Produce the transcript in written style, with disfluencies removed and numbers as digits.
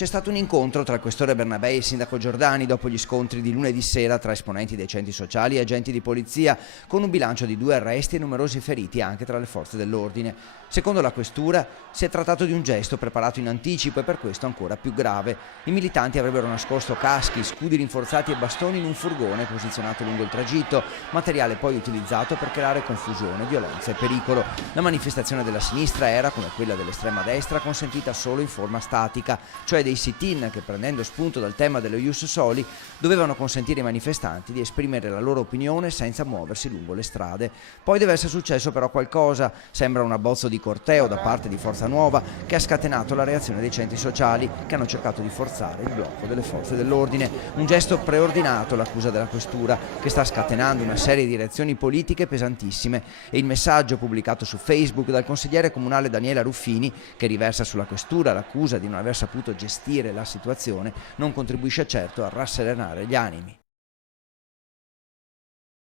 C'è stato un incontro tra il questore Bernabei e il sindaco Giordani dopo gli scontri di lunedì sera tra esponenti dei centri sociali e agenti di polizia, con un bilancio di 2 arresti e numerosi feriti anche tra le forze dell'ordine. Secondo la questura si è trattato di un gesto preparato in anticipo e per questo ancora più grave. I militanti avrebbero nascosto caschi, scudi rinforzati e bastoni in un furgone posizionato lungo il tragitto, materiale poi utilizzato per creare confusione, violenza e pericolo. La manifestazione della sinistra era, come quella dell'estrema destra, consentita solo in forma statica, cioè dei sit-in che, prendendo spunto dal tema dello ius soli, dovevano consentire ai manifestanti di esprimere la loro opinione senza muoversi lungo le strade. Poi deve essere successo però qualcosa, sembra un abbozzo di corteo da parte di Forza Nuova che ha scatenato la reazione dei centri sociali che hanno cercato di forzare il blocco delle forze dell'ordine. Un gesto preordinato, l'accusa della questura, che sta scatenando una serie di reazioni politiche pesantissime, e il messaggio pubblicato su Facebook dal consigliere comunale Daniela Ruffini, che riversa sulla questura l'accusa di non aver saputo gestire la situazione, non contribuisce certo a rasserenare gli animi.